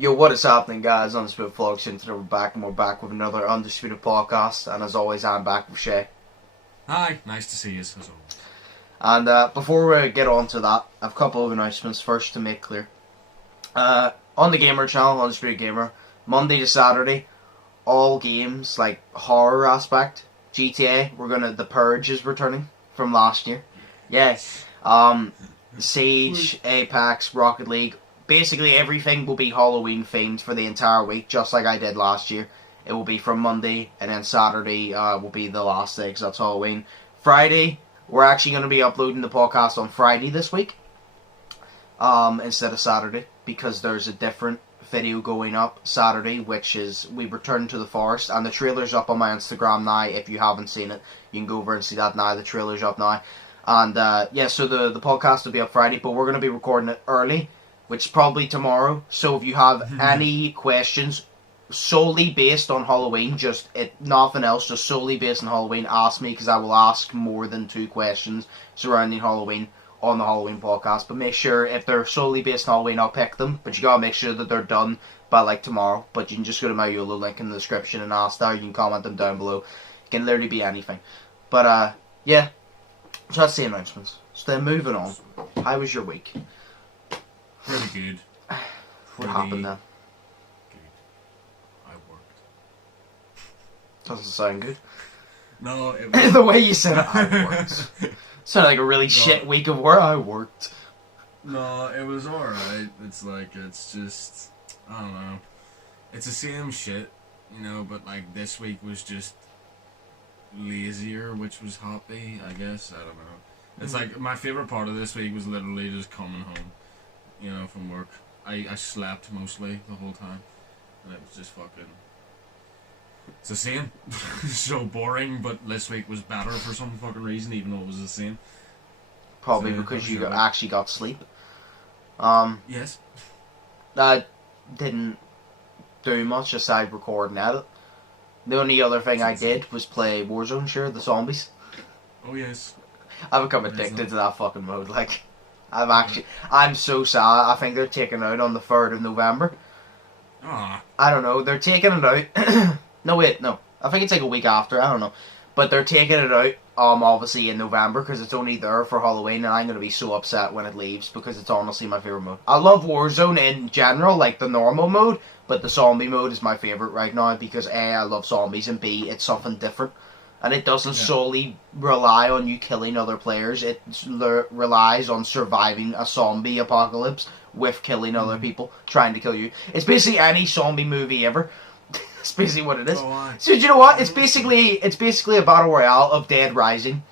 Yo, what is happening, guys? Undisputed Vlogs, and today we're back with another Undisputed podcast, and as always, I'm back with Shay. Hi, nice to see you, as always. And before we get on to that, I have a couple of announcements first to make clear. On the Gamer channel, Undisputed Gamer, Monday to Saturday, all games, like horror aspect, GTA, The Purge is returning from last year. Yes. Siege, Apex, Rocket League, basically everything will be Halloween themed for the entire week, just like I did last year. It will be from Monday, and then Saturday will be the last day, because that's Halloween. Friday, we're actually going to be uploading the podcast on Friday this week, instead of Saturday, because there's a different video going up Saturday, which is We Return to the Forest, and the trailer's up on my Instagram now. If you haven't seen it, you can go over and see that now. The trailer's up now. And yeah, so the podcast will be up Friday, but we're going to be recording it early, which is probably tomorrow. So if you have any questions solely based on Halloween, nothing else, just solely based on Halloween, ask me, because I will ask more than 2 questions surrounding Halloween on the Halloween podcast. But make sure, if they're solely based on Halloween, I'll pick them, but you gotta make sure that they're done by like tomorrow. But you can just go to my Yolo link in the description and ask there. You can comment them down below. It can literally be anything. But yeah, so that's the announcements. So then moving on, how was your week? Pretty good. What happened then? Good. I worked. Doesn't sound good. No, it was... The way you said it, I worked. Sounded like a really shit week of work. I worked. No, it was alright. It's just, I don't know. It's the same shit, but like this week was just lazier, which was happy, I guess. I don't know. It's like, my favourite part of this week was literally just coming home. From work. I slept mostly the whole time, and it was just fucking... It's the same. So boring, but this week was better for some fucking reason, even though it was the same. Probably So, because you sure. actually got sleep. Yes. I didn't do much aside record and edit. The only other thing I did was play Warzone, sure, the zombies. Oh yes. I've become addicted to that fucking mode, like... I'm so sad. I think they're taking it out on the 3rd of November. Ah. I don't know. They're taking it out. No. I think it's like a week after. I don't know. But they're taking it out, obviously in November, because it's only there for Halloween, and I'm going to be so upset when it leaves, because it's honestly my favourite mode. I love Warzone in general, like the normal mode, but the zombie mode is my favourite right now, because A, I love zombies, and B, it's something different. And it doesn't solely rely on you killing other players. It relies on surviving a zombie apocalypse with killing other people trying to kill you. It's basically any zombie movie ever. That's basically what it is. Oh, So do you know what? It's basically a battle royale of Dead Rising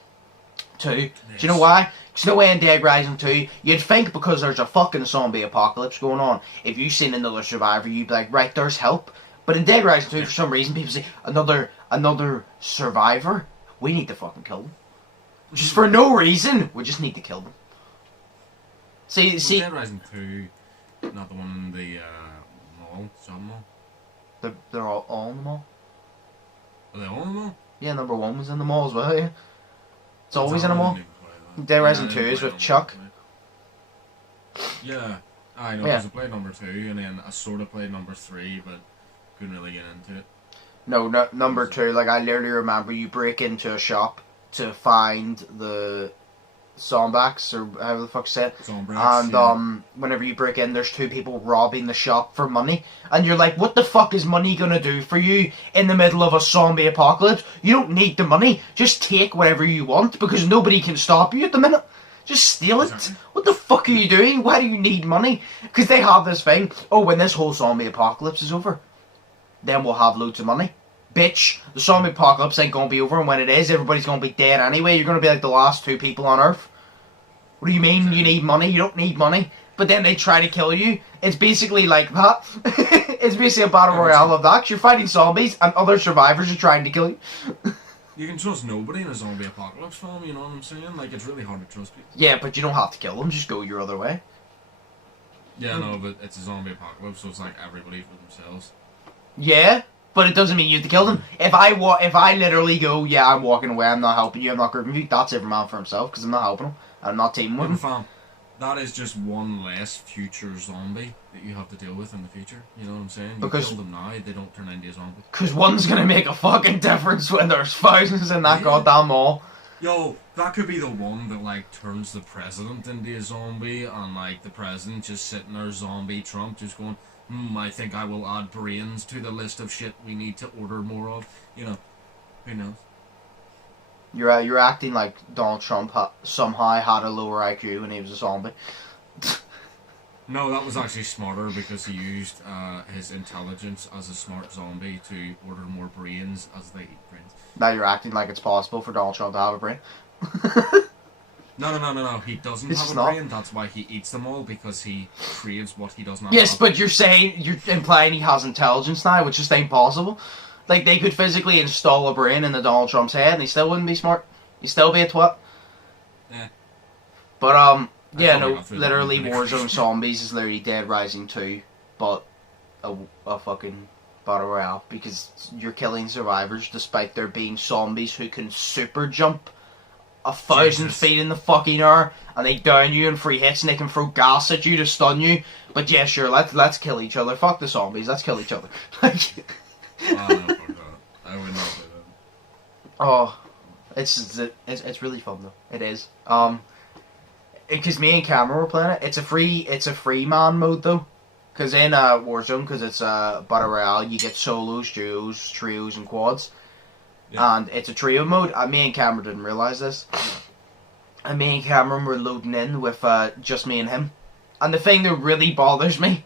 2. Do you know why? There's no way in Dead Rising 2, you'd think because there's a fucking zombie apocalypse going on, if you've seen another survivor, you'd be like, right, there's help. But in Dead Rising 2, for some reason, people say, another survivor? We need to fucking kill them. Just for no reason. We just need to kill them. See... Dead Rising 2, not the one in the mall, shopping mall? They're all in the mall? Are they all in the mall? Yeah, number 1 was in the mall as well, yeah. It's always in a mall. Dead Rising 2 is with Chuck. Yeah, I know, because I played number 2, and then I sort of played number 3, but couldn't really get into it. No, number 2, like, I literally remember you break into a shop to find the zombies, or however the fuck you say it. And, whenever you break in, there's 2 people robbing the shop for money. And you're like, what the fuck is money gonna do for you in the middle of a zombie apocalypse? You don't need the money. Just take whatever you want, because nobody can stop you at the minute. Just steal it. Exactly. What the fuck are you doing? Why do you need money? Because they have this thing, oh, when this whole zombie apocalypse is over, then we'll have loads of money. Bitch, the zombie apocalypse ain't gonna be over, and when it is, everybody's gonna be dead anyway. You're gonna be like the last 2 people on Earth. What do you mean you need money? You don't need money. But then they try to kill you. It's basically like that. It's basically a battle royale of that. You're fighting zombies, and other survivors are trying to kill you. You can trust nobody in a zombie apocalypse film, you know what I'm saying? Like, it's really hard to trust people. Yeah, but you don't have to kill them. Just go your other way. Yeah, no, but it's a zombie apocalypse, so it's like everybody for themselves. Yeah, but it doesn't mean you have to kill them. If I literally go, yeah, I'm walking away, I'm not helping you, I'm not grouping you, that's every man for himself, because I'm not helping him. I'm not teaming with him. that is just one less future zombie that you have to deal with in the future. You know what I'm saying? You Because- kill them now, they don't turn into a zombie. Because one's gonna make a fucking difference when there's thousands in that goddamn mall. Yo, that could be the one that, like, turns the president into a zombie, and, like, the president just sitting there, zombie Trump, just going, I think I will add brains to the list of shit we need to order more of. You know, who knows? You're acting like Donald Trump somehow had a lower IQ when he was a zombie. No, that was actually smarter because he used his intelligence as a smart zombie to order more brains as they eat brains. Now you're acting like it's possible for Donald Trump to have a brain. No. He doesn't It's have a not. brain. That's why he eats them all, because he craves what he doesn't have. Yes, but you're implying he has intelligence now, which just ain't possible. Like, they could physically install a brain into Donald Trump's head and he still wouldn't be smart. He'd still be a twat. Yeah. But, yeah, probably no, got through literally that. Warzone Zombies is literally Dead Rising 2, but a fucking battle royale, because you're killing survivors despite there being zombies who can super jump 1,000 Jesus. feet in the fucking air, and they down you in 3 hits, and they can throw gas at you to stun you. But yeah, sure, let's kill each other. Fuck the zombies, let's kill each other. Oh, no, fuck that. I would not do that. Oh, it's really fun though. It is. Because me and Cameron were playing it. It's a free man mode though. Because in Warzone, because it's battle royale, you get solos, duos, trios, and quads. Yeah. And it's a trio mode. And me and Cameron didn't realize this. And me and Cameron were loading in with just me and him. And the thing that really bothers me,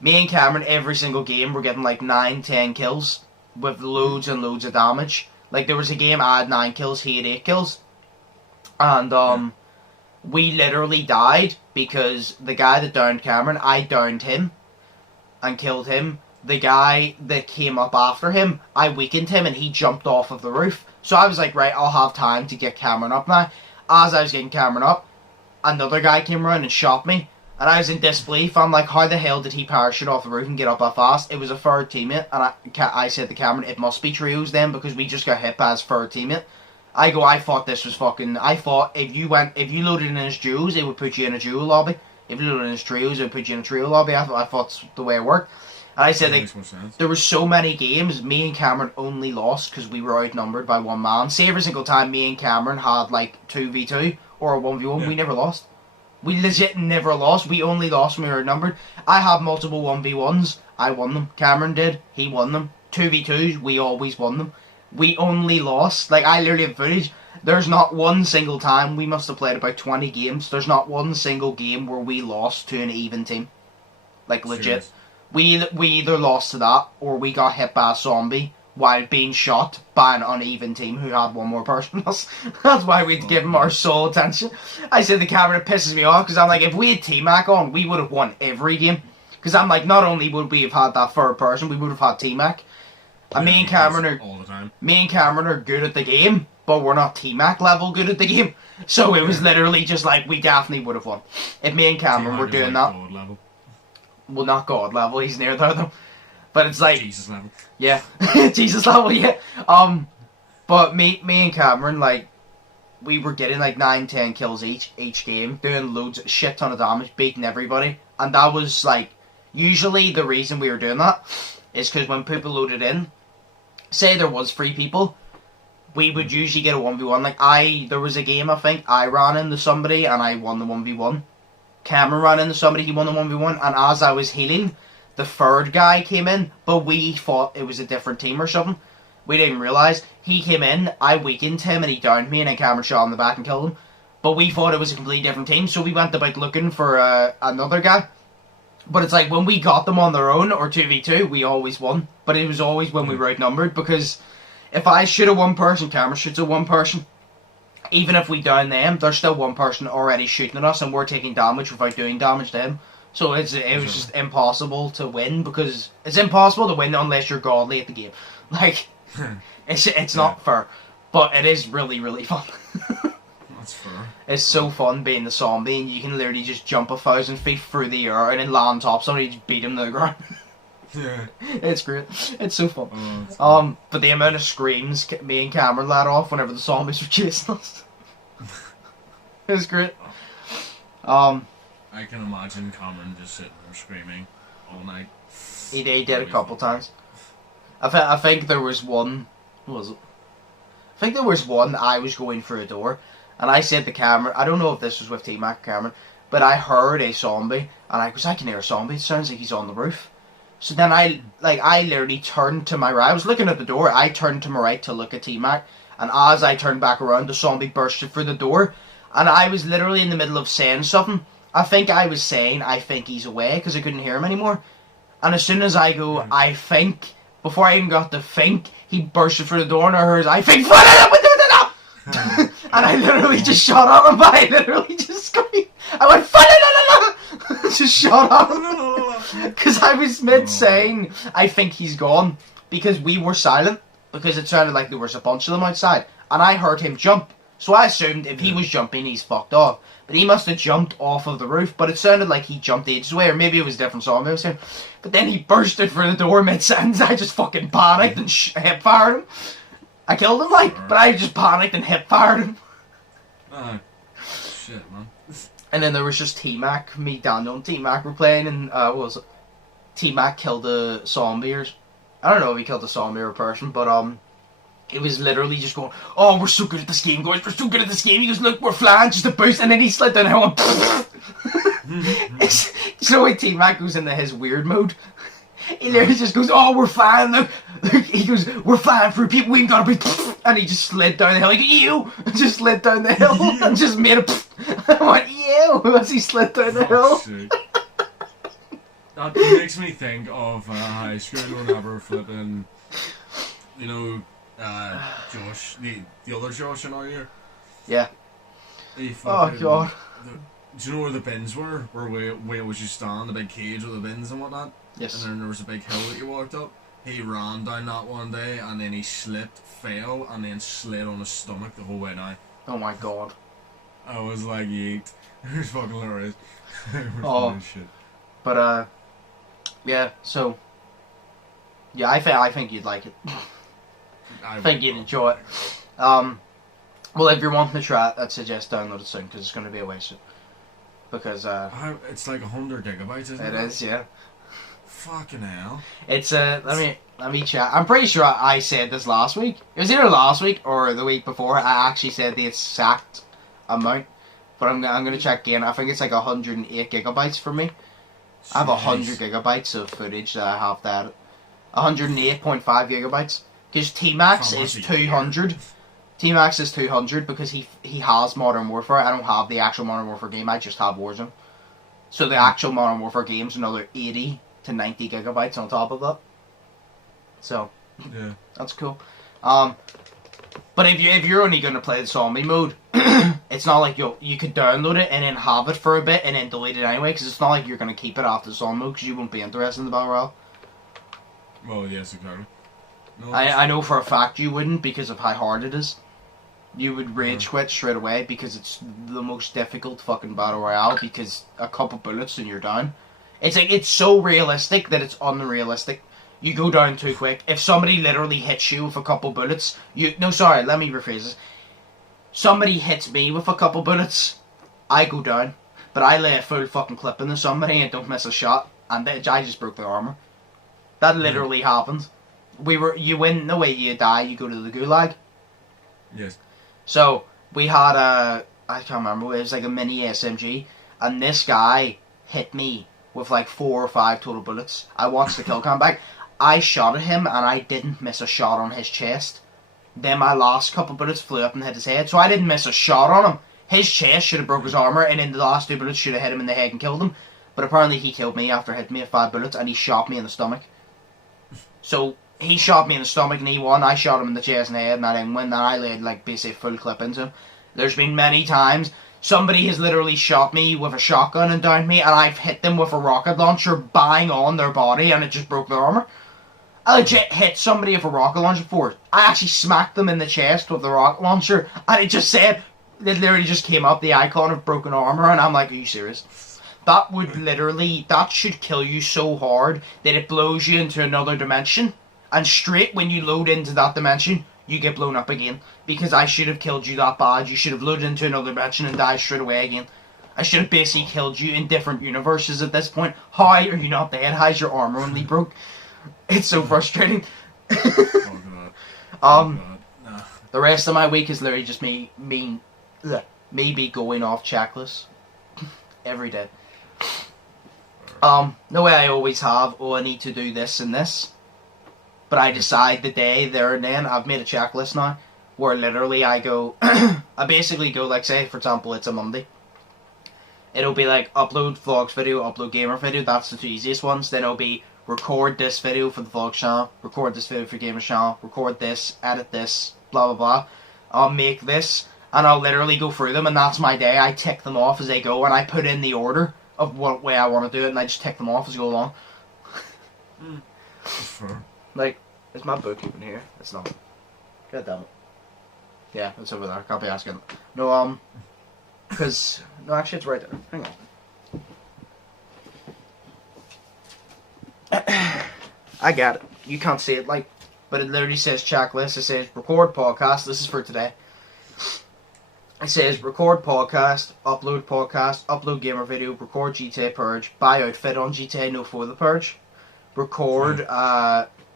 me and Cameron every single game we're getting like 9-10 kills with loads and loads of damage. Like there was a game I had 9 kills, he had 8 kills. And we literally died because the guy that downed Cameron, I downed him and killed him. The guy that came up after him, I weakened him and he jumped off of the roof. So I was like, right, I'll have time to get Cameron up now. As I was getting Cameron up, another guy came around and shot me. And I was in disbelief. I'm like, how the hell did he parachute off the roof and get up that fast? It was a third teammate. And I said to Cameron, it must be trios then, because we just got hit by his third teammate. I thought this was fucking... I thought if you loaded in his duos, it would put you in a duo lobby. If you loaded in his trios, it would put you in a trio lobby. I thought that's the way it worked. And I said, That like, makes more sense. there were so many games, me and Cameron only lost because we were outnumbered by one man. See, every single time me and Cameron had, like, 2v2 or a 1v1, Yeah. we never lost. We legit never lost. We only lost when we were outnumbered. I had multiple 1v1s. I won them. Cameron did. He won them. 2v2s, we always won them. We only lost. Like, I literally have footage. There's not one single time. We must have played about 20 games. There's not one single game where we lost to an even team. Like, legit. Serious? We either lost to that, or we got hit by a zombie while being shot by an uneven team who had one more person. That's why we'd give him our sole attention. I said the camera pisses me off, because I'm like, if we had T-Mac on, we would have won every game. Because I'm like, not only would we have had that third person, we would have had T-Mac. And me and Cameron are all the time. Me and Cameron are good at the game, but we're not T-Mac level good at the game. So it was literally just like, we definitely would have won. If me and Cameron were doing that, God level. well, not God level, he's near there though. But it's like, Jesus level. yeah, Jesus level, yeah. But me and Cameron, like, we were getting like 9-10 kills each game, doing loads, shit ton of damage, beating everybody, and that was like, usually the reason we were doing that is because when people loaded in, say there was 3 people, we would usually get a 1v1. Like there was a game I think I ran into somebody and I won the 1v1. Cameron ran into somebody, he won the 1v1, and as I was healing, the third guy came in, but we thought it was a different team or something. We didn't realise. He came in, I weakened him, and he downed me, and then Cameron shot him in the back and killed him. But we thought it was a completely different team, so we went about looking for another guy. But it's like, when we got them on their own, or 2v2, we always won. But it was always when we were outnumbered, because if I shoot at one person, Cameron shoots at one person. Even if we down them, there's still one person already shooting at us, and we're taking damage without doing damage to him. So it was just impossible to win, because it's impossible to win unless you're godly at the game. Like, it's not fair, but it is really, really fun. That's fair. It's so fun being the zombie, and you can literally just jump 1,000 feet through the air and then land on top somebody, just beat him to the ground. Yeah. It's great. It's so fun. Oh, that's cool. But the amount of screams me and Cameron let off whenever the zombies were chasing us. It was great. I can imagine Cameron just sitting there screaming all night. He did a couple times. I think there was one. What was it? I think there was one. I was going through a door, and I said to Cameron, I don't know if this was with T-Mac Cameron, but I heard a zombie, and I can hear a zombie. It sounds like he's on the roof. So then I literally turned to my right. I was looking at the door. I turned to my right to look at T-Mac, and as I turned back around, the zombie bursted through the door, and I was literally in the middle of saying something. I think I was saying, I think he's away, because I couldn't hear him anymore. And as soon as I go, I think, before I even got to think, he bursted through the door, and I heard, I think, and I literally just shot at him. I literally just screamed. I went, just shot at him. Because I was mid-saying, I think he's gone. Because we were silent. Because it sounded like there was a bunch of them outside. And I heard him jump. So I assumed if he was jumping, he's fucked off. But he must have jumped off of the roof. But it sounded like he jumped ages away. Or maybe it was a different song I was saying. But then he bursted through the door mid-sentence. I just fucking panicked and hip-fired him. I killed him, but I just panicked and hip-fired him. Shit, man. And then there was just T-Mac. Me, Daniel, and T-Mac were playing. And what was it? T-Mac killed a zombie or... I don't know if he killed a zombie or a person, but it was literally just going, oh, we're so good at this game, guys, we're so good at this game. He goes, look, we're flying, just a boost, and then he slid down and I went, so when T-Mac goes into his weird mode, he literally just goes, oh, we're flying, look, he goes, we're flying through people, we ain't gotta be, and he just slid down the hill, he goes, ew, and just slid down the hill, and just made a, I went, ew, as he slid down the hill. That makes me think of high school whenever flipping, you know, Josh, the other Josh in our year. Yeah. Oh god. Do you know where the bins were? Where we always used to stand, the big cage with the bins and whatnot? Yes. And then there was a big hill that you walked up. He ran down that one day and then he slipped, fell, and then slid on his stomach the whole way down. Oh my god. I was like, yeet. It was fucking hilarious. Oh. Shit. But yeah, so yeah, I think you'd like it. I think you'd enjoy it. Well, if you're wanting to try it, I'd suggest download it soon because it's going to be a waste. Because it's like 100 gigabytes, isn't it? It is, yeah. Fucking hell. It's let me check. I'm pretty sure I said this last week. It was either last week or the week before. I actually said the exact amount, but I'm gonna check again. I think it's like 108 gigabytes for me. I have 100 gigabytes of footage that I have to edit. 108.5 gigabytes. Because T-Max is 200. T-Max is 200 because he has Modern Warfare. I don't have the actual Modern Warfare game, I just have Warzone. So the actual Modern Warfare game is another 80 to 90 gigabytes on top of that. So, yeah, that's cool. But if you're only going to play the zombie mode, it's not like you could download it and then have it for a bit and then delete it anyway, because it's not like you're going to keep it after the zombie mode, because you won't be interested in the Battle Royale. Well, yes, exactly. No, I know for a fact you wouldn't, because of how hard it is. You would rage quit straight away, because it's the most difficult fucking Battle Royale, because a couple bullets and you're down. It's like, it's so realistic that it's unrealistic. You go down too quick. If somebody literally hits you with a couple bullets, no, sorry, let me rephrase this. Somebody hits me with a couple bullets, I go down, but I lay a full fucking clip into somebody and don't miss a shot, and I just broke their armor. That literally happened. You win, no way you die, you go to the gulag. Yes. So, we had I can't remember, it was like a mini SMG, and this guy hit me with like 4 or 5 total bullets. I watched the kill cam back. I shot at him and I didn't miss a shot on his chest. Then my last couple bullets flew up and hit his head, so I didn't miss a shot on him. His chest should have broke his armor, and then the last 2 bullets should have hit him in the head and killed him. But apparently he killed me after hitting me with 5 bullets, and he shot me in the stomach. So he shot me in the stomach and he won. I shot him in the chest and head, and I didn't win. And I laid like basically full clip into him. There's been many times somebody has literally shot me with a shotgun and downed me, and I've hit them with a rocket launcher bang on their body, and it just broke their armor. I legit hit somebody with a rocket launcher before. I actually smacked them in the chest with the rocket launcher, and it just said, it literally just came up, the icon of broken armor, and I'm like, are you serious? That would literally, that should kill you so hard that it blows you into another dimension, and straight when you load into that dimension, you get blown up again. Because I should have killed you that bad, you should have loaded into another dimension and died straight away again. I should have basically killed you in different universes at this point. How are you not dead? How's your armor only broke? It's so frustrating. Oh god. Um, Nah. the rest of my week is literally just me be going off checklists every day. The way I always have, I need to do this and this. But I decide the day there and then, I've made a checklist now, where literally I go, I basically go, like, say, for example, it's a Monday. It'll be like, upload vlogs video, upload gamer video, that's the two easiest ones. Then it'll be, record this video for the vlog channel, record this video for gamer channel, record this, edit this, blah blah blah. I'll make this, and I'll literally go through them, and that's my day. I tick them off as they go, and I put in the order of what way I want to do it, and I just tick them off as I go along. Sure. Like, is my book even here? It's not. God damn it. Yeah, it's over there. Can't be asking. No, because no, actually, it's right there. Hang on. I got it. You can't see it, like, but it literally says checklist. It says record podcast. This is for today. It says record podcast, upload gamer video, record GTA Purge, buy outfit on GTA No for the Purge, record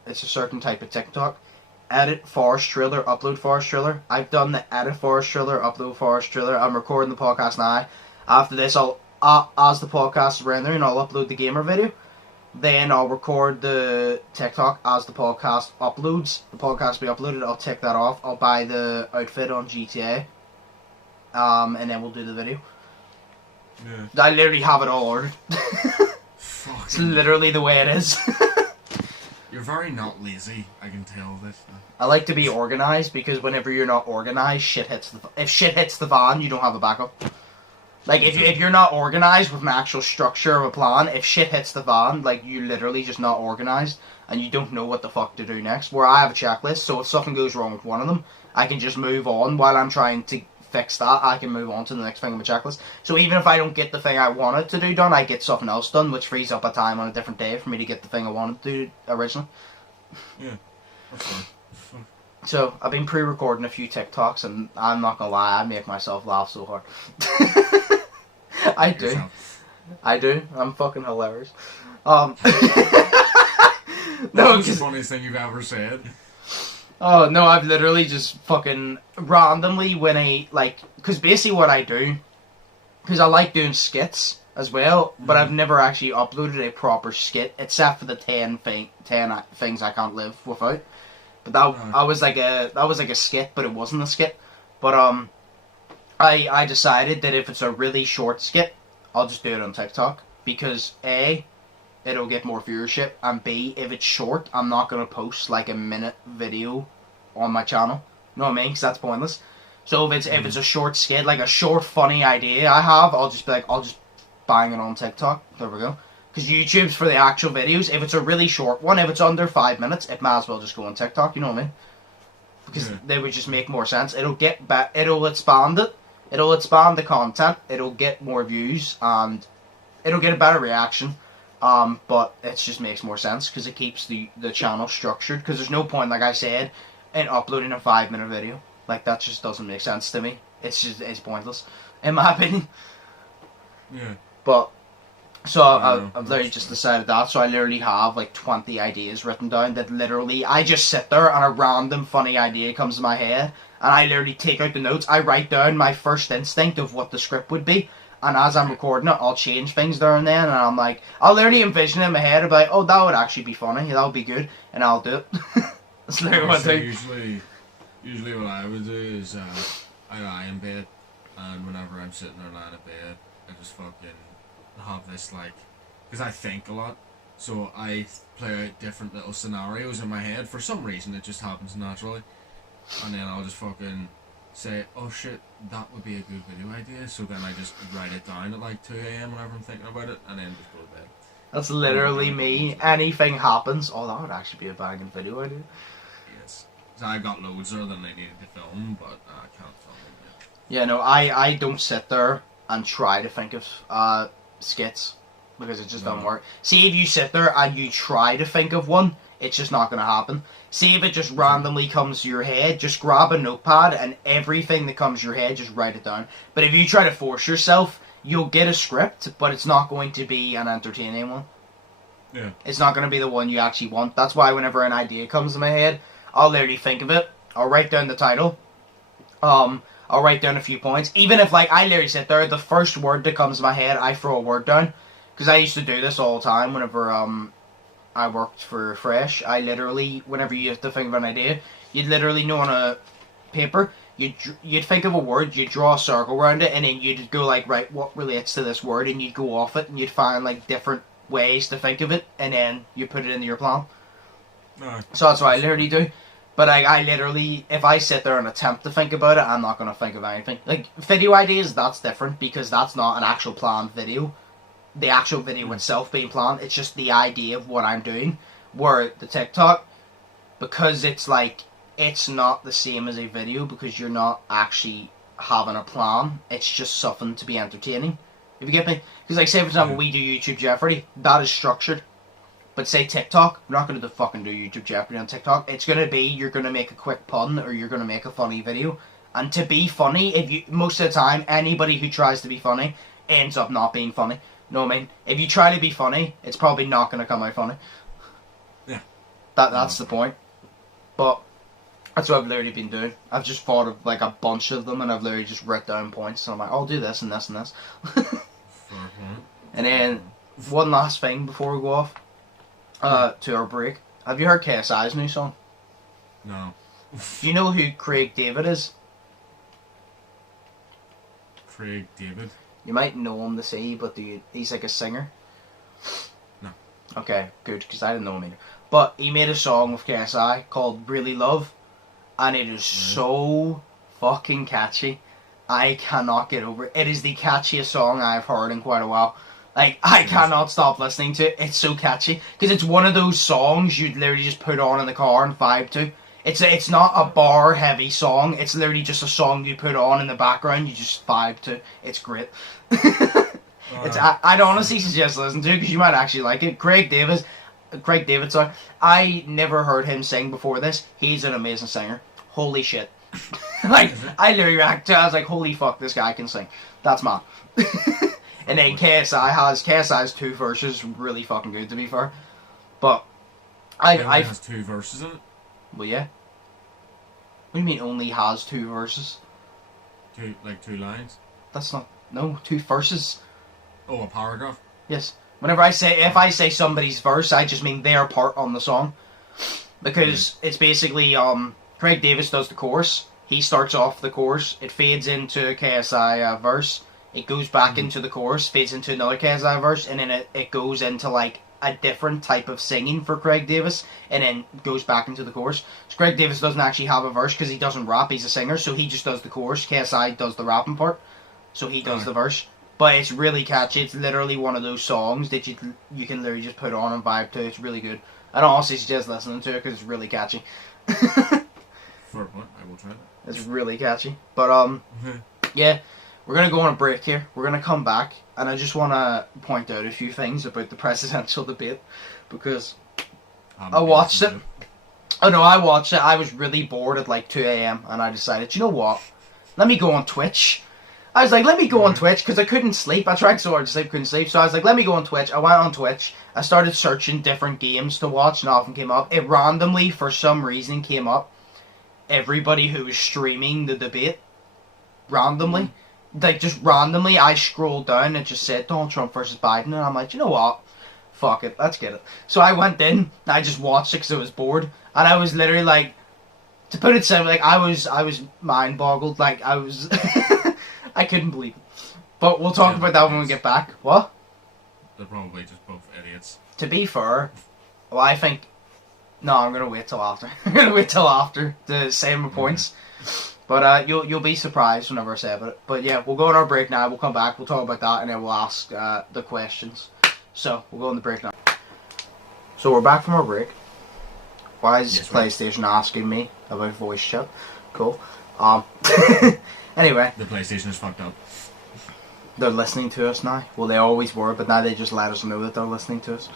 it's a certain type of TikTok, edit Forest Trailer, upload Forest Trailer. I've done the edit Forest Trailer, upload Forest Trailer. I'm recording the podcast now. After this, I'll as the podcast is rendering, I'll upload the gamer video. Then I'll record the TikTok as the podcast uploads. The podcast will be uploaded. I'll tick that off. I'll buy the outfit on GTA. And then we'll do the video. Yeah. I literally have it all ordered. It's literally the way it is. You're very not lazy, I can tell this. I like to be organized because whenever you're not organized, if shit hits the van, you don't have a backup. Like, if you're not organized with an actual structure of a plan, if shit hits the van, like, you're literally just not organized, and you don't know what the fuck to do next. Where I have a checklist, so if something goes wrong with one of them, I can just move on while I'm trying to fix that. I can move on to the next thing on my checklist. So even if I don't get the thing I wanted to do done, I get something else done, which frees up a time on a different day for me to get the thing I wanted to do originally. Yeah, that's fine. So, I've been pre-recording a few TikToks, and I'm not gonna lie, I make myself laugh so hard. I do. Yourself. I do. I'm fucking hilarious. No, No, that's the funniest thing you've ever said. oh no, I've literally just fucking randomly because basically what I do, because I like doing skits as well, but I've never actually uploaded a proper skit, except for the 10 things I can't live without. But that was like a skit, but it wasn't a skit. But I decided that if it's a really short skit, I'll just do it on TikTok, because A, it'll get more viewership, and B, if it's short, I'm not gonna post like a minute video on my channel. You know what I mean? Because that's pointless. So if it's a short skit, like a short funny idea I have, I'll just be like, I'll just bang it on TikTok. There we go. Because YouTube's for the actual videos. If it's a really short one, if it's under 5 minutes, it might as well just go on TikTok. You know what I mean? Because they would just make more sense. It'll expand it. It'll expand the content. It'll get more views, and it'll get a better reaction. But it just makes more sense because it keeps the channel structured. Because there's no point, like I said, in uploading a 5-minute video. Like, that just doesn't make sense to me. It's pointless, in my opinion. Yeah. But so I've literally just decided that. So I literally have like 20 ideas written down that literally I just sit there and a random funny idea comes to my head, and I literally take out the notes. I write down my first instinct of what the script would be. And as I'm recording it, I'll change things there and then, and I'm like, I'll literally envision it in my head, I'll be like, oh, that would actually be funny, that would be good, and I'll do it. That's literally what I do. Usually what I would do is, I lie in bed, and whenever I'm sitting there lying in bed, I just fucking have this, like, because I think a lot, so I play out different little scenarios in my head. For some reason, it just happens naturally, and then I'll just fucking say, oh shit, that would be a good video idea, so then I just write it down at like 2 AM whenever I'm thinking about it, and then just go to bed. That's literally me. Anything happens, oh, that would actually be a banging video idea. Yes. So I got loads there that I needed to film, but I can't film them yet. Yeah, no, I don't sit there and try to think of skits, because it just doesn't work. See, if you sit there and you try to think of one, it's just not going to happen. See, if it just randomly comes to your head, just grab a notepad and everything that comes to your head, just write it down. But if you try to force yourself, you'll get a script, but it's not going to be an entertaining one. Yeah. It's not going to be the one you actually want. That's why whenever an idea comes in my head, I'll literally think of it. I'll write down the title. I'll write down a few points. Even if, like, I literally sit there, the first word that comes to my head, I throw a word down. Because I used to do this all the time whenever I worked for Fresh. I literally, whenever you have to think of an idea, you'd literally know on a paper, you'd think of a word, you'd draw a circle around it, and then you'd go like, right, what relates to this word, and you'd go off it, and you'd find like different ways to think of it, and then you put it into your plan. So that's what I literally do. But like, I literally, if I sit there and attempt to think about it, I'm not going to think of anything. Like, video ideas, that's different, because that's not an actual planned video. The actual video itself being planned, it's just the idea of what I'm doing. Where the TikTok, because it's like, it's not the same as a video, because you're not actually having a plan. It's just something to be entertaining. If you get me? Because like, say for example, we do YouTube Jeopardy, that is structured. But say TikTok, we're not going to fucking do YouTube Jeopardy on TikTok. It's going to be, you're going to make a quick pun, or you're going to make a funny video. And to be funny, if you, most of the time, anybody who tries to be funny ends up not being funny. You know what I mean? If you try to be funny, it's probably not going to come out funny. Yeah. That's the point. But that's what I've literally been doing. I've just thought of like a bunch of them, and I've literally just written down points. And I'm like, I'll do this and this and this. And then one last thing before we go off to our break. Have you heard KSI's new song? No. Do you know who Craig David is? Craig David? You might know him to see, but he's like a singer. No. Okay, good, because I didn't know him either. But he made a song with KSI called Really Love, and it is so fucking catchy. I cannot get over it. It is the catchiest song I've heard in quite a while. Like, I cannot stop listening to it. It's so catchy. Because it's one of those songs you'd literally just put on in the car and vibe to. It's not a bar-heavy song. It's literally just a song you put on in the background. You just vibe to. It's great. I'd honestly suggest listening to it because you might actually like it. Craig David, sorry. I never heard him sing before this. He's an amazing singer. Holy shit. Like, I literally reacted to it. I was like, holy fuck, this guy can sing. That's mad. And then KSI has 2 verses, really fucking good to be fair. But I has 2 verses in it. Well, yeah. What do you mean only has 2 verses? 2 lines. That's not 2 verses. Oh, a paragraph. Yes. If I say somebody's verse, I just mean their part on the song, because it's basically Craig Davis does the chorus. He starts off the chorus. It fades into a KSI verse. It goes back into the chorus, fades into another KSI verse, and then it goes into like a different type of singing for Craig Davis, and then goes back into the chorus. So Craig Davis doesn't actually have a verse because he doesn't rap, he's a singer, so he just does the chorus. KSI does the rapping part, so he does the verse. But it's really catchy. It's literally one of those songs that you can literally just put on and vibe to. It's really good. I don't honestly suggest listening to it because it's really catchy. For what? I will try that. It's really catchy. But yeah. We're going to go on a break here. We're going to come back. And I just want to point out a few things about the presidential debate. Because I watched it. Oh no, I watched it. I was really bored at like 2 a.m. And I decided, you know what? Let me go on Twitch. I was like, let me go on Twitch. Because I couldn't sleep. I tried so hard to sleep, couldn't sleep. So I was like, let me go on Twitch. I went on Twitch. I started searching different games to watch. And often came up. It randomly, for some reason, came up. Everybody who was streaming the debate. Randomly. Like, just randomly, I scrolled down and it just said Donald Trump versus Biden, and I'm like, you know what? Fuck it, let's get it. So I went in, and I just watched it because I was bored, and I was literally like, to put it simply, like, I was mind-boggled, like, I was, I couldn't believe it. But we'll talk about that when we get back. What? They're probably just both idiots. To be fair, well, I think, no, I'm going to wait till after. I'm going to wait till after to say my points. But you'll be surprised whenever I say about it. But yeah, we'll go on our break now. We'll come back. We'll talk about that, and then we'll ask the questions. So we'll go on the break now. So we're back from our break. Why is PlayStation asking me about voice chat? Cool. Anyway, the PlayStation is fucked up. They're listening to us now. Well, they always were, but now they just let us know that they're listening to us.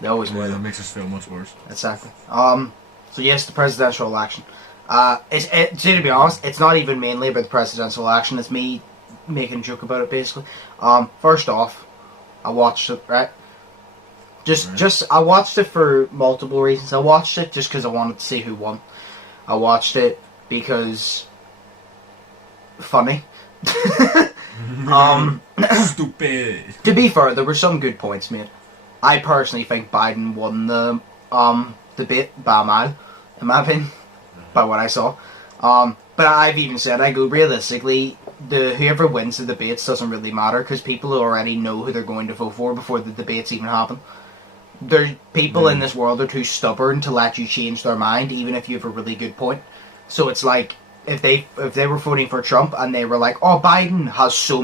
They always were. That makes us feel much worse. Exactly. So yes, the presidential election. To be honest, it's not even mainly about the presidential election. It's me making a joke about it basically. First off, I watched it, right? I watched it for multiple reasons. I watched it just because I wanted to see who won. I watched it because funny. Stupid. To be fair, there were some good points made. I personally think Biden won the debate by a mile, in my opinion, by what I saw. But I've even said, I go, realistically, whoever wins the debates doesn't really matter because people already know who they're going to vote for before the debates even happen. People in this world are too stubborn to let you change their mind, even if you have a really good point. So it's like, if they were voting for Trump and they were like, oh, Biden has so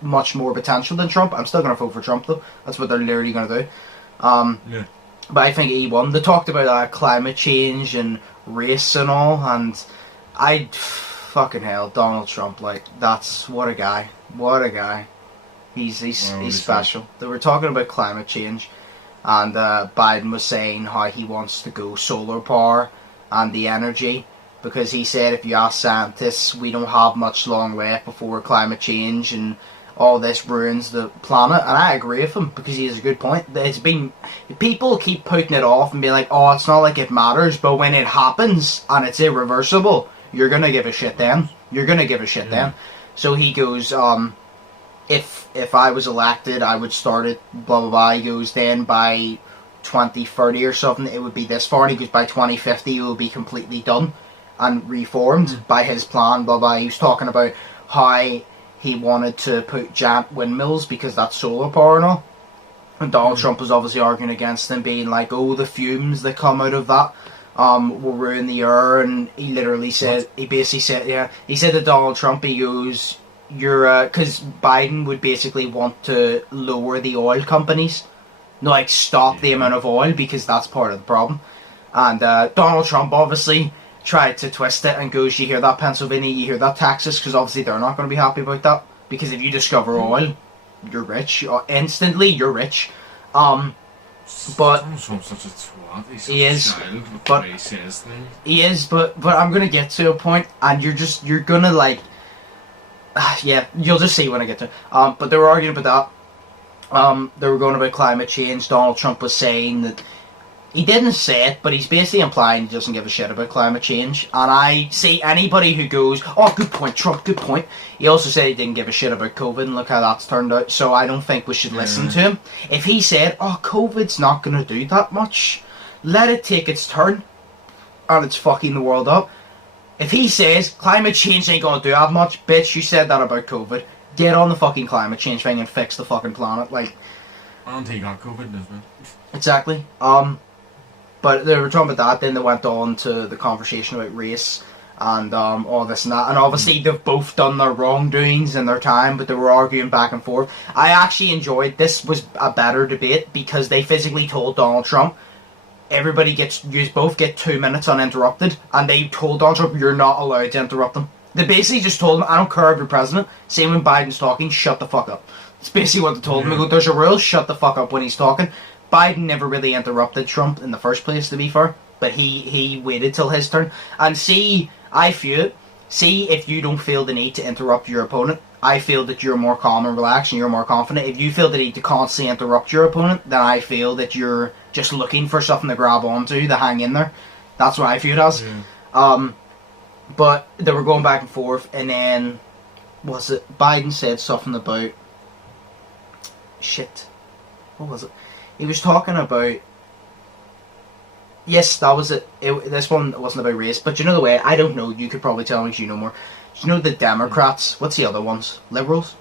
much more potential than Trump, I'm still going to vote for Trump though. That's what they're literally going to do. Yeah. But I think he won. They talked about climate change and race and all, and fucking hell, Donald Trump, like, that's, what a guy. What a guy. He's special. They were talking about climate change, and Biden was saying how he wants to go solar power and the energy, because he said if you ask scientists, we don't have much long left before climate change and all this ruins the planet. And I agree with him, because he has a good point. People keep putting it off and being like, oh, it's not like it matters, but when it happens and it's irreversible, you're gonna give a shit then. You're gonna give a shit then. So he goes, if I was elected, I would start it, blah blah blah. He goes, then by 2030 or something, it would be this far. And he goes, by 2050, it will be completely done and reformed by his plan, blah blah. He was talking about how he wanted to put giant windmills because that's solar power and all. And Donald Trump was obviously arguing against them, being like, oh, the fumes that come out of that will ruin the air. And he literally said, he said to Donald Trump, he goes, because Biden would basically want to lower the oil companies, like stop the amount of oil, because that's part of the problem. And Donald Trump obviously tried to twist it and goes, you hear that, Pennsylvania, you hear that, Texas, because obviously they're not going to be happy about that, because if you discover oil, you're rich. Instantly, you're rich. But Trump's such a twat. He's he is, child with but the way he says things. he is, but I'm going to get to a point, and you're going to like, yeah, you'll just see when I get to it. But they were arguing about that. They were going about climate change. Donald Trump was saying that, he didn't say it, but he's basically implying he doesn't give a shit about climate change. And I see anybody who goes, oh, good point, Trump, good point. He also said he didn't give a shit about COVID, and look how that's turned out. So I don't think we should listen to him. If he said, oh, COVID's not going to do that much, let it take its turn, and it's fucking the world up. If he says, climate change ain't going to do that much, bitch, you said that about COVID. Get on the fucking climate change thing and fix the fucking planet. Like, And he got COVID, doesn't it? Exactly. But they were talking about that, then they went on to the conversation about race and all this and that. And obviously they've both done their wrongdoings in their time, but they were arguing back and forth. I actually enjoyed, this was a better debate because they physically told Donald Trump, you both get 2 minutes uninterrupted, and they told Donald Trump, you're not allowed to interrupt them. They basically just told him, I don't care if you're president, same when Biden's talking, shut the fuck up. That's basically what they told him. They go, there's a rule, shut the fuck up when he's talking. Biden never really interrupted Trump in the first place, to be fair, but he waited till his turn. And I feel it. See if you don't feel the need to interrupt your opponent. I feel that you're more calm and relaxed and you're more confident. If you feel the need to constantly interrupt your opponent, then I feel that you're just looking for something to grab onto, to hang in there. That's what I feel it as. Yeah. But they were going back and forth, and then, Biden said something about, what was it? He was talking about, yes, that was it. This one wasn't about race, but you know the way, I don't know, you could probably tell me because you know more. You know the Democrats, what's the other ones? Liberals?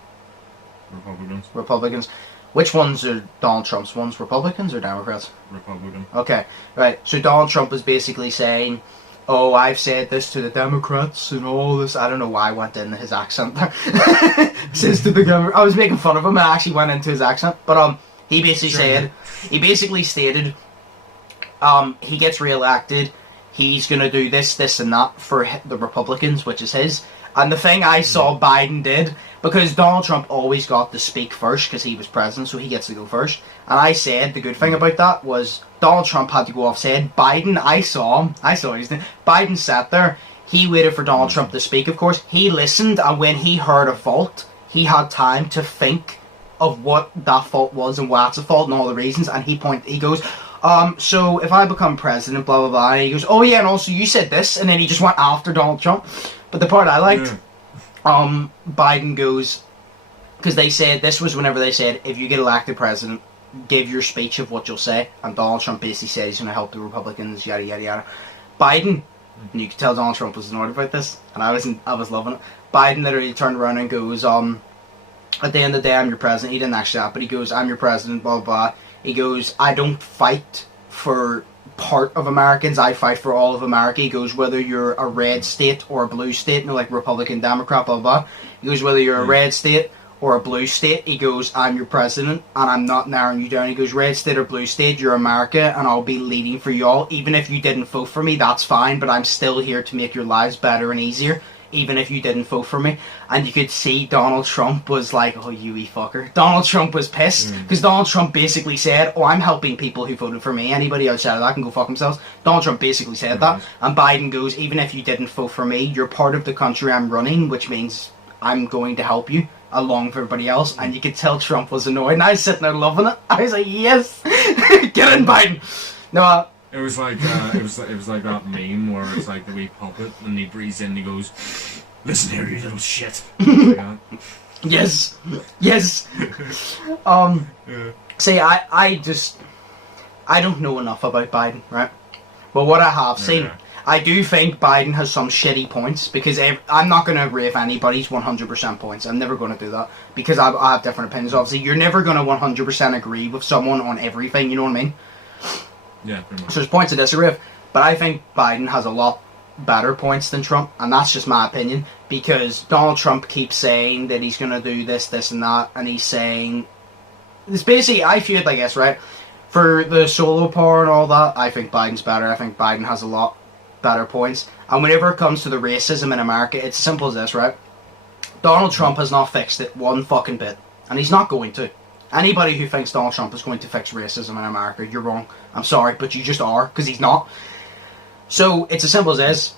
Republicans. Which ones are Donald Trump's ones? Republicans or Democrats? Republican. Okay, right. So Donald Trump was basically saying, oh, I've said this to the Democrats and all this. I don't know why I went into his accent there. Says to the government. I was making fun of him. I actually went into his accent. But he basically stated, he gets re-elected, he's going to do this, this and that for the Republicans, which is his. And the thing I saw Biden did, because Donald Trump always got to speak first because he was president, so he gets to go first. And I said the good thing about that was Donald Trump had to go off said. Biden, I saw what he's doing. Biden sat there. He waited for Donald Trump to speak, of course. He listened, and when he heard a fault, he had time to think of what that fault was and why it's a fault and all the reasons, and he goes, so if I become president, blah, blah, blah, and he goes, oh yeah, and also you said this, and then he just went after Donald Trump. But the part I liked, Biden goes, because they said, this was whenever they said, if you get elected president, give your speech of what you'll say, and Donald Trump basically said he's going to help the Republicans, yada, yada, yada. Biden, and you could tell Donald Trump was annoyed about this, and I was loving it. Biden literally turned around and goes, at the end of the day, I'm your president. He didn't actually that, but he goes, I'm your president, blah, blah, blah. He goes, I don't fight for part of Americans, I fight for all of America. He goes, whether you're a red state or a blue state, you know, like Republican, Democrat, blah, blah. He goes, whether you're a red state or a blue state, he goes, I'm your president, and I'm not narrowing you down. He goes, red state or blue state, you're America, and I'll be leading for y'all. Even if you didn't vote for me, that's fine, but I'm still here to make your lives better and easier, even if you didn't vote for me. And you could see Donald Trump was like, oh, you wee fucker. Donald Trump was pissed, because Donald Trump basically said, oh, I'm helping people who voted for me. Anybody outside of that can go fuck themselves. Donald Trump basically said that. And Biden goes, even if you didn't vote for me, you're part of the country I'm running, which means I'm going to help you along with everybody else. And you could tell Trump was annoyed, and I was sitting there loving it. I was like, yes, get in, Biden. No, it was like it was like that meme where it's like the wee puppet, and he breathes in and he goes, listen here, you little shit. Like that. Yes. See, I don't know enough about Biden, right? But what I have seen, I do think Biden has some shitty points, because I'm not going to agree with anybody's 100% points. I'm never going to do that, because I have different opinions. Obviously, you're never going to 100% agree with someone on everything, you know what I mean? Yeah, pretty much. So there's points to disagree with, but I think Biden has a lot better points than Trump, and that's just my opinion, because Donald Trump keeps saying that he's going to do this, this, and that, and he's saying... It's basically, I feel like, I guess, right? For the solo power and all that, I think Biden's better. I think Biden has a lot better points. And whenever it comes to the racism in America, it's as simple as this, right? Donald Trump has not fixed it one fucking bit, and he's not going to. Anybody who thinks Donald Trump is going to fix racism in America, you're wrong. I'm sorry, but you just are, because he's not. So, it's as simple as this.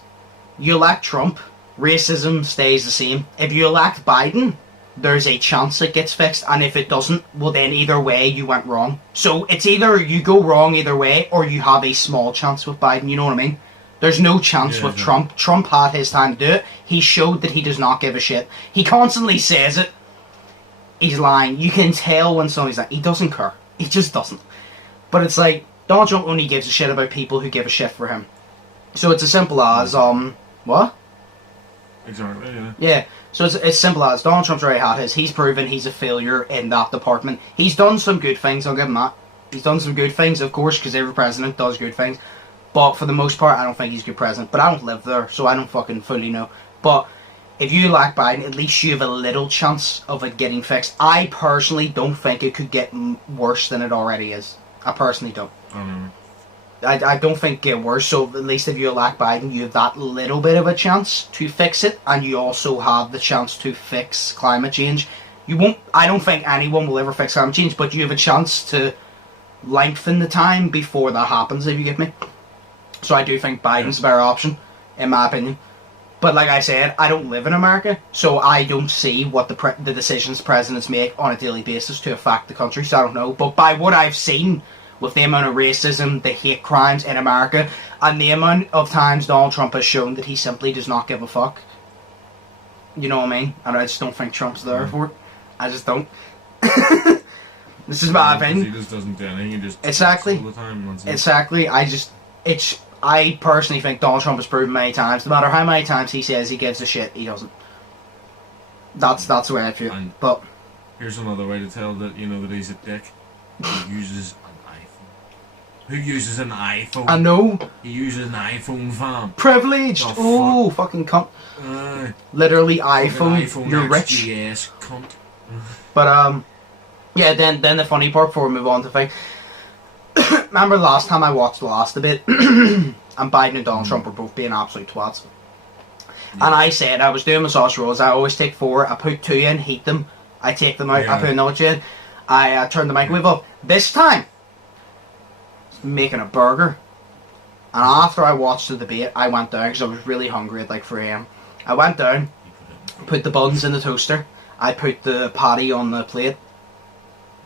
You elect Trump, racism stays the same. If you elect Biden, there's a chance it gets fixed, and if it doesn't, well then either way you went wrong. So, it's either you go wrong either way, or you have a small chance with Biden, you know what I mean? There's no chance with Trump. Trump had his time to do it. He showed that he does not give a shit. He constantly says it. He's lying. You can tell when somebody's like, he doesn't care. He just doesn't. But it's like, Donald Trump only gives a shit about people who give a shit for him. So it's as simple as, what? Exactly, yeah. Yeah, so it's as simple as, Donald Trump's already had his. He's proven he's a failure in that department. He's done some good things, I'll give him that. He's done some good things, of course, because every president does good things. But for the most part, I don't think he's a good president. But I don't live there, so I don't fucking fully know. But if you elect Biden, at least you have a little chance of it getting fixed. I personally don't think it could get worse than it already is. I personally don't. I don't think it get worse, so at least if you elect Biden, you have that little bit of a chance to fix it, and you also have the chance to fix climate change. You won't, I don't think anyone will ever fix climate change, but you have a chance to lengthen the time before that happens, if you get me. So I do think Biden's a better option, in my opinion. But like I said, I don't live in America, so I don't see what the decisions presidents make on a daily basis to affect the country, so I don't know. But by what I've seen, with the amount of racism, the hate crimes in America, and the amount of times Donald Trump has shown that he simply does not give a fuck. You know what I mean? And I just don't think Trump's there for it. I just don't. This is my opinion. He just doesn't do anything, he just exactly. all the time. Exactly. I personally think Donald Trump has proven many times, no matter how many times he says he gives a shit, he doesn't. That's the way I feel. And but here's another way to tell that, you know, that he's a dick. He uses an iPhone. Who uses an iPhone? I know. He uses an iPhone, fam. Privileged. Oh, fucking cunt. Literally iPhone. You're rich. Yes, cunt. But yeah. Then the funny part before we move on to thing. Remember last time I watched the last debate, and Biden and Donald Trump were both being absolute twats. Yeah. And I said I was doing my sausage rolls. I always take 4. I put 2 in, heat them. I take them out. I put another 2 in. I turn the microwave off. This time, making a burger, And after I watched the debate, I went down because I was really hungry at like 3 a.m. I went down, put the buns in the toaster, I put the patty on the plate,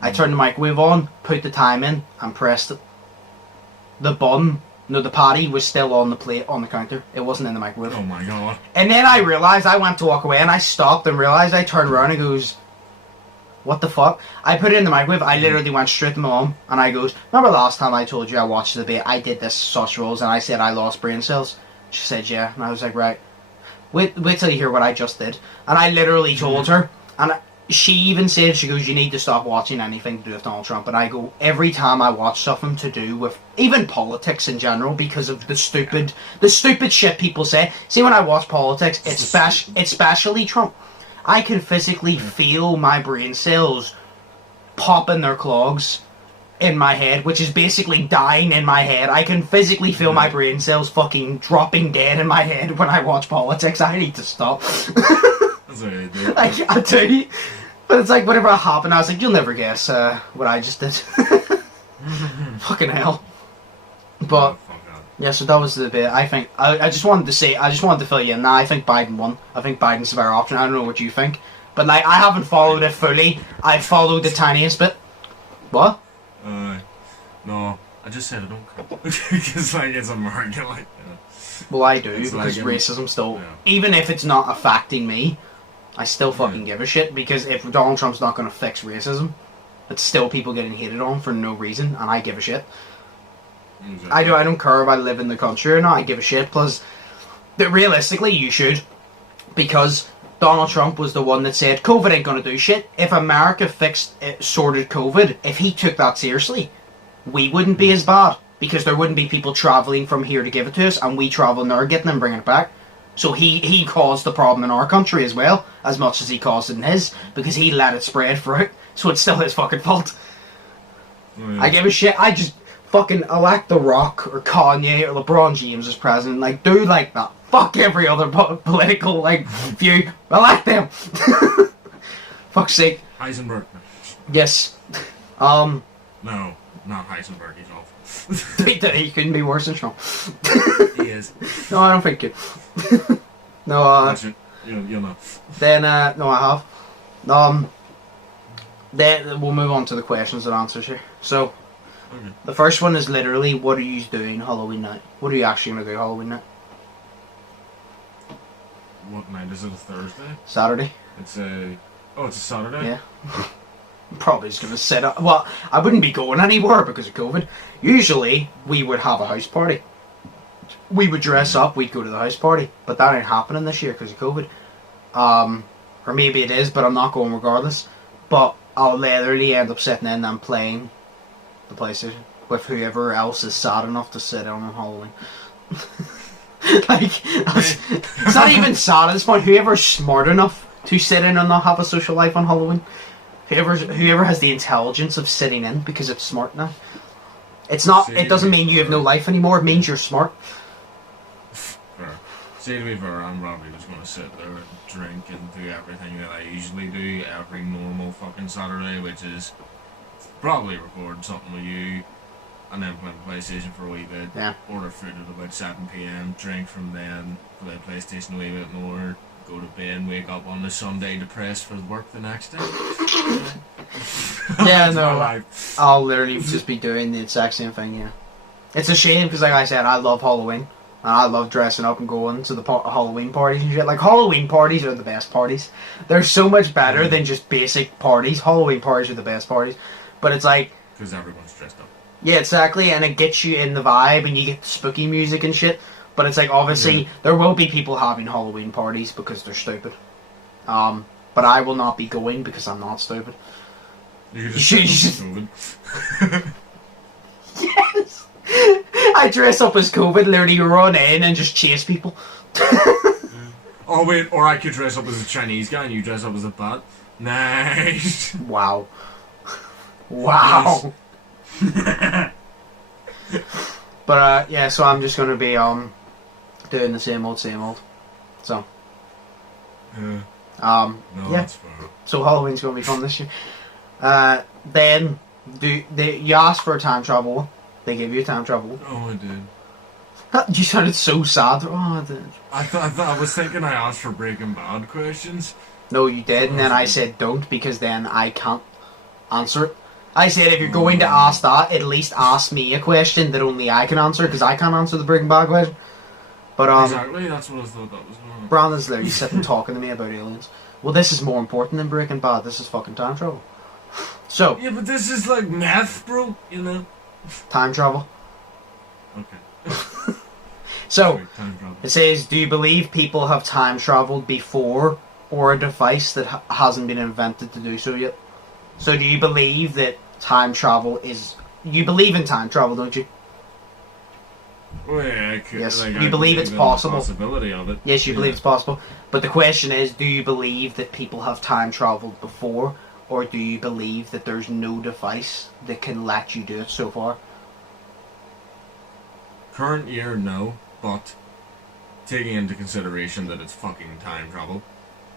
I turned the microwave on, put the time in, and pressed it. The patty was still on the plate on the counter. It wasn't in the microwave. Oh my god. And then I realised, I went to walk away and I stopped and realised, I turned around and goes, what the fuck? I put it in the microwave, I literally went straight to my mum and I goes, remember last time I told you I watched the debate, I did this sausage rolls and I said I lost brain cells? She said yeah, and I was like, right. Wait till you hear what I just did. And I literally told her, and she even said, she goes, you need to stop watching anything to do with Donald Trump. And I go, every time I watch something to do with even politics in general, because of the stupid shit people say. See, when I watch politics, especially Trump, I can physically feel my brain cells popping their clogs in my head, which is basically dying in my head. I can physically feel my brain cells fucking dropping dead in my head when I watch politics. I need to stop. That's what I do. I do. But it's like, whenever it happened, I was like, you'll never guess what I just did. Fucking hell. But, yeah, so that was the bit. I think, I just wanted to fill you in. Nah, I think Biden won. I think Biden's a better option. I don't know what you think. But, like, I haven't followed it fully. I followed the tiniest bit. What? No, I just said I don't care. Because, like, it's American, like, Well, I do, it's because like, racism still, yeah. even if it's not affecting me, I still fucking give a shit, because if Donald Trump's not going to fix racism, it's still people getting hated on for no reason, and I give a shit. Exactly. I don't care if I live in the country or not, I give a shit, plus, that realistically, you should, because Donald Trump was the one that said, COVID ain't going to do shit. If America sorted COVID, if he took that seriously, we wouldn't be as bad, because there wouldn't be people travelling from here to give it to us, and we travelling there, getting it and bringing it back. So he caused the problem in our country as well, as much as he caused it in his, because he let it spread throughout, so it's still his fucking fault. Oh, yeah. I give a shit. I just fucking elect The Rock or Kanye or LeBron James as president. Like, do like that. Fuck every other political, like, view. Elect them. Fuck's sake. Heisenberg. Yes. No, not Heisenberg, he's awful. He couldn't be worse than Trump. He is. No, I don't think you. No, You'll know. Then, no, I have. Then we'll move on to the questions and answers here. So, Okay. the first one is literally, what are you doing Halloween night? What are you actually going to do Halloween night? What night is it? A Thursday? Saturday? It's a Saturday? Yeah. Probably just going to set up. Well, I wouldn't be going anywhere because of COVID. Usually, we would have a house party. We would dress up, we'd go to the house party. But that ain't happening this year because of COVID. Or maybe it is, but I'm not going regardless. But I'll literally end up sitting in and playing the PlayStation with whoever else is sad enough to sit in on Halloween. Like, it's not even sad at this point. Whoever's smart enough to sit in and not have a social life on Halloween. Whoever has the intelligence of sitting in because it's smart now. It's not. It doesn't mean you have no life anymore. It means you're smart. Fair. See, to be fair, I'm probably just going to sit there and drink and do everything that I usually do every normal fucking Saturday, which is probably record something with you, and then play PlayStation for a wee bit. Yeah. Order food at about 7 PM, drink from then, play PlayStation a wee bit more, go to bed, wake up on the Sunday depressed for work the next day. Yeah, That's my no, life. I'll literally just be doing the exact same thing, yeah. It's a shame, because like I said, I love Halloween. And I love dressing up and going to the Halloween parties and shit. Like, Halloween parties are the best parties. They're so much better than just basic parties. Halloween parties are the best parties. But it's like... Because everyone's dressed up. Yeah, exactly, and it gets you in the vibe, and you get spooky music and shit. But it's like, obviously, there will be people having Halloween parties because they're stupid. But I will not be going because I'm not stupid. You could just COVID. Yes! I dress up as COVID, literally run in and just chase people. Oh wait, or I could dress up as a Chinese guy and you dress up as a bat. Nice! Wow. Wow. But yeah, so I'm just gonna be doing the same old. So No, yeah. that's fair. So Halloween's gonna be fun this year. Then you asked for a time travel. They gave you a time travel. Oh, I did. You sounded so sad. I was thinking I asked for Breaking Bad questions. No, you did, and then I said don't, because then I can't answer it. I said if you're going to ask that, at least ask me a question that only I can answer, because I can't answer the Breaking Bad question. But exactly, that's what I thought that was going on. Brandon's literally sitting talking to me about aliens. Well, this is more important than Breaking Bad. This is fucking time travel. So yeah, but this is like math, bro. You know. Time travel. Okay. So time travel. it says, do you believe people have time traveled before, or a device that hasn't been invented to do so yet? So do you believe that time travel is... You believe in time travel, don't you? Well, yeah, Yes, like, you believe it's possible. The possibility of it. Yes, you believe it's possible. But the question is, do you believe that people have time traveled before, or do you believe that there's no device that can let you do it so far? Current year, no, but taking into consideration that it's fucking time travel,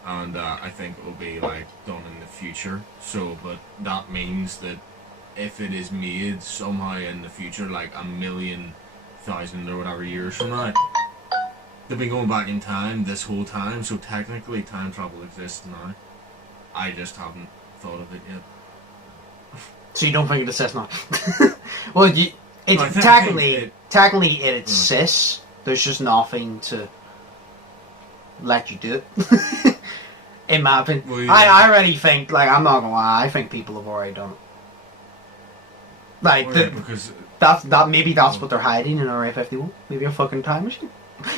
and I think it will be like done in the future. So, but that means that if it is made somehow in the future, like 1,000,000 or whatever years from now, they've been going back in time this whole time. So technically, time travel exists now. I just haven't thought of it yet. So you don't think it exists now? Well, technically it exists. There's just nothing to let you do it. In my opinion, well, yeah. I already think, like, I'm not gonna lie, I think people have already done it. Like, well, yeah, because maybe that's what they're hiding in Area 51. Maybe a fucking time machine.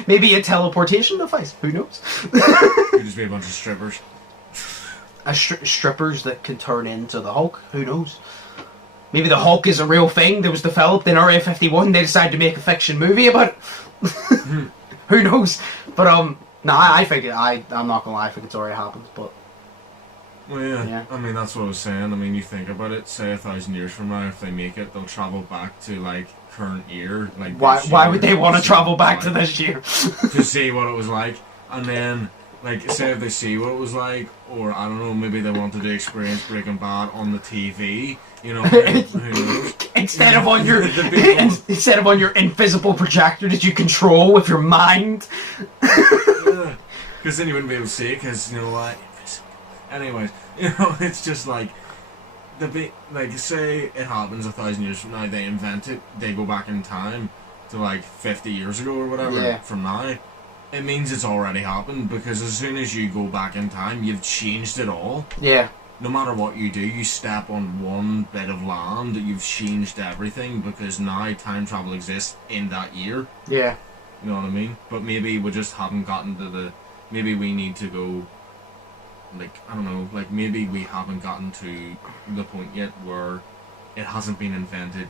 Maybe a teleportation device. Who knows? Could just be a bunch of strippers. Strippers that can turn into the Hulk. Who knows? Maybe the Hulk is a real thing that was developed in Area 51. They decided to make a fiction movie about it. Who knows? But no, I think I'm not gonna lie. I think it's already happened. But well, yeah. I mean, that's what I was saying. I mean, you think about it. Say 1,000 years from now, if they make it, they'll travel back to like current year. Like why would they want to travel back to this year? To see what it was like, and then like say if they see what it was like, or I don't know, maybe they wanted to experience Breaking Bad on the TV. You know, who knows? Instead of on your invisible projector that you control with your mind. Yeah, because then you wouldn't be able to see it. Because you know what? Anyways, you know, it's just like say it happens 1,000 years from now. They invent it. They go back in time to like 50 years ago or whatever. From now, it means it's already happened, because as soon as you go back in time, you've changed it all. Yeah. No matter what you do, you step on one bit of land, you've changed everything, because now time travel exists in that year. Yeah. You know what I mean? But maybe we just haven't gotten to the... Maybe we need to go... Like, I don't know, like maybe we haven't gotten to the point yet where it hasn't been invented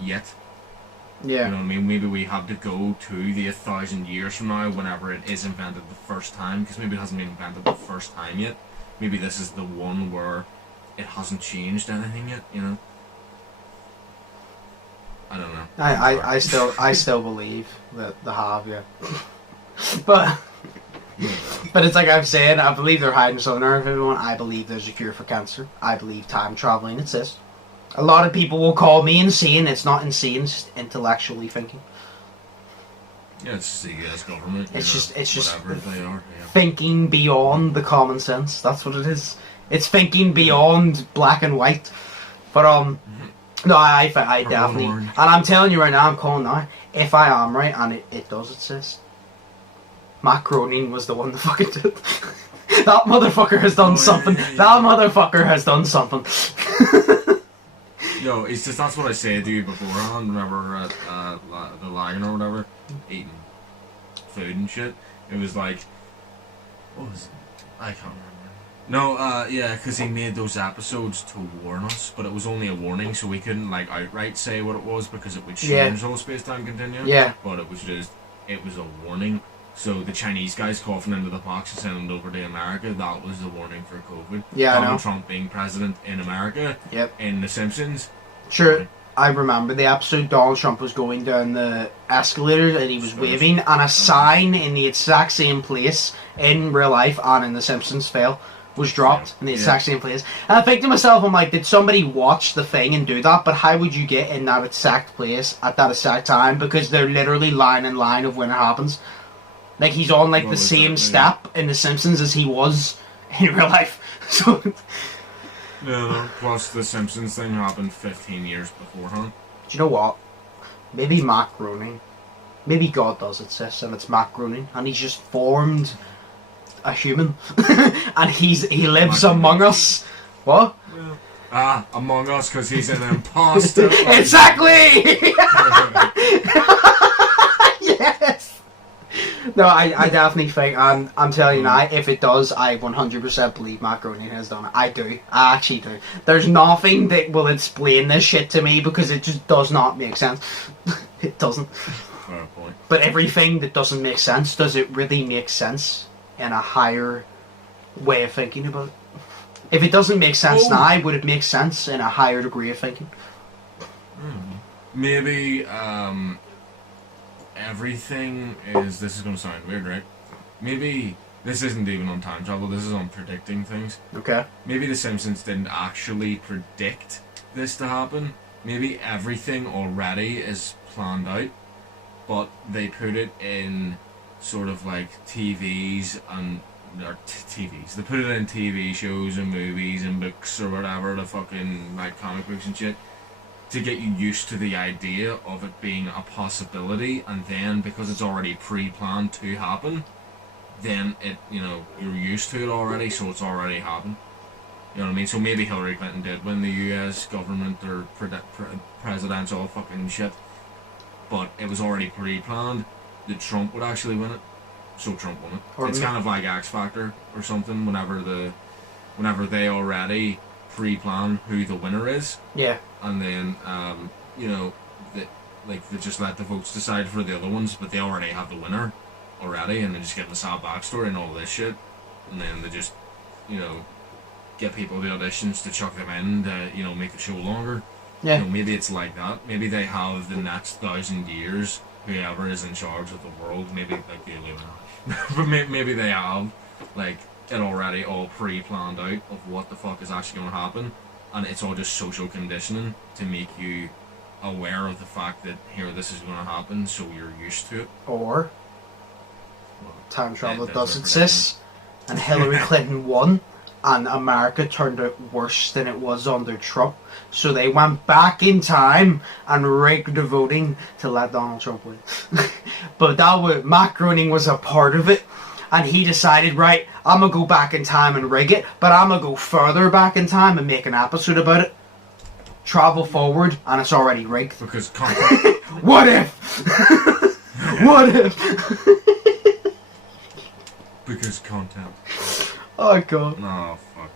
yet. Yeah. You know what I mean? Maybe we have to go to the 1,000 years from now whenever it is invented the first time, because maybe it hasn't been invented the first time yet. Maybe this is the one where it hasn't changed anything yet, you know? I don't know. I still believe that they have, yeah. But it's like I've said, I believe they're hiding something from everyone. I believe there's a cure for cancer. I believe time traveling exists. A lot of people will call me insane. It's not insane, it's just intellectually thinking. Yeah, it's just the US government. It's just whatever they are. Yeah. Thinking beyond the common sense. That's what it is. It's thinking beyond black and white. But no, I definitely, and I'm telling you right now, I'm calling now. If I am right, and it does exist, Matt Groening was the one that fucking did it. That motherfucker has done something. Yeah. That motherfucker has done something. Yo, it's just, that's what I said to you beforehand. Remember we're at the Lion or whatever, eating food and shit. It was like, what was it? I can't remember. No, yeah, because he made those episodes to warn us, but it was only a warning, so we couldn't like outright say what it was because it would change the whole space-time continuum. Yeah. But it was a warning. So the Chinese guys coughing into the box and sending it over to America, that was the warning for COVID. Yeah, I know. Donald Trump being president in America. Yep. In The Simpsons. Sure, I remember the episode. Donald Trump was going down the escalators and he was waving, and a sign in the exact same place in real life and in The Simpsons fell. was dropped in the exact same place. And I think to myself, I'm like, did somebody watch the thing and do that? But how would you get in that exact place at that exact time? Because they're literally line in line of when it happens. Like, he's on, like, the same step in The Simpsons as he was in real life. So... Yeah, plus the Simpsons thing happened 15 years beforehand. Do you know what? Maybe Matt Groening. Maybe God does exist and it's Matt Groening and he's just formed a human. And he lives among us. What? Yeah. Among us because he's an imposter. Exactly! Yes! No, I definitely think, and I'm telling you now, if it does, I 100% believe Matt Groening has done it. I do. I actually do. There's nothing that will explain this shit to me because it just does not make sense. It doesn't. Fair point. But everything that doesn't make sense, does it really make sense in a higher way of thinking about it? If it doesn't make sense now, would it make sense in a higher degree of thinking? Maybe, everything is... This is going to sound weird, right? Maybe this isn't even on time travel, this is on predicting things. Okay. Maybe The Simpsons didn't actually predict this to happen. Maybe everything already is planned out, but they put it in sort of like TVs and... Or TVs. They put it in TV shows and movies and books or whatever, the fucking, like, comic books and shit, to get you used to the idea of it being a possibility, and then because it's already pre-planned to happen, then it, you know, you're used to it already, so it's already happened. You know what I mean? So maybe Hillary Clinton did win the US government or presidential fucking shit, but it was already pre-planned that Trump would actually win it, so Trump won it. It's kind of like X Factor or something, whenever they already pre-plan who the winner is. Yeah. And then, you know, they just let the votes decide for the other ones, but they already have the winner already, and they just give them a sad backstory and all this shit, and then they just, you know, get people the auditions to chuck them in to, you know, make the show longer. Yeah. You know, maybe it's like that. Maybe they have the next 1,000 years, whoever is in charge of the world, maybe like the Illuminati. But maybe they have, like, it already all pre-planned out of what the fuck is actually going to happen, and it's all just social conditioning to make you aware of the fact that, here, this is going to happen, so you're used to it. Or time travel does exist, and Hillary Clinton won, and America turned out worse than it was under Trump, so they went back in time and rigged the voting to let Donald Trump win. But Matt Groening was a part of it, and he decided, right, I'm gonna go back in time and rig it, but I'm gonna go further back in time and make an episode about it. Travel forward, and it's already rigged. Because content. What if? What if? Because content. Oh god. No, fuck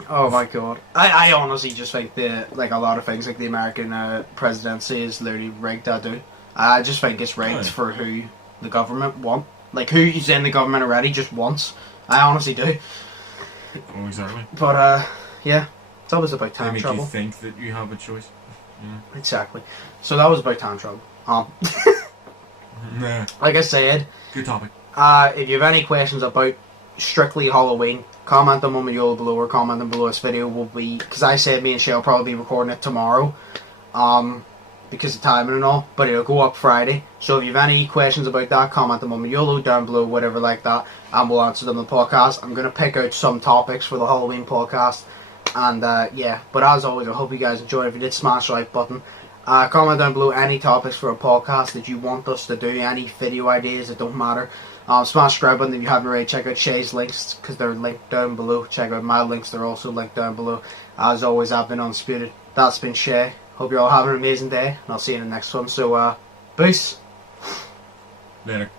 no. Oh my god. I honestly just think a lot of things, like the American presidency is literally rigged, I do. I just think it's rigged for who the government want. Like, who's in the government already just wants. I honestly do. Oh, exactly. But, yeah. That was about time they make travel. you think that you have a choice. Yeah. Exactly. So that was about time travel. Nah. Like I said, Good topic. if you have any questions about strictly Halloween, comment them on the Yolo below, or comment them below this video. Will be, because I said me and Shay will probably be recording it tomorrow, because of timing and all, but it'll go up Friday. So if you have any questions about that, comment them on the Yolo down below, whatever like that, and we'll answer them in the podcast. I'm going to pick out some topics for the Halloween podcast, and yeah, but as always, I hope you guys enjoyed. If you did, smash the like button. Comment down below any topics for a podcast that you want us to do, any video ideas, it don't matter. Smash the subscribe button if you haven't already. Check out Shay's links, because they're linked down below. Check out my links, they're also linked down below. As always, I've been Undisputed. That's been Shay. Hope you're all having an amazing day, and I'll see you in the next one. So, peace. Later.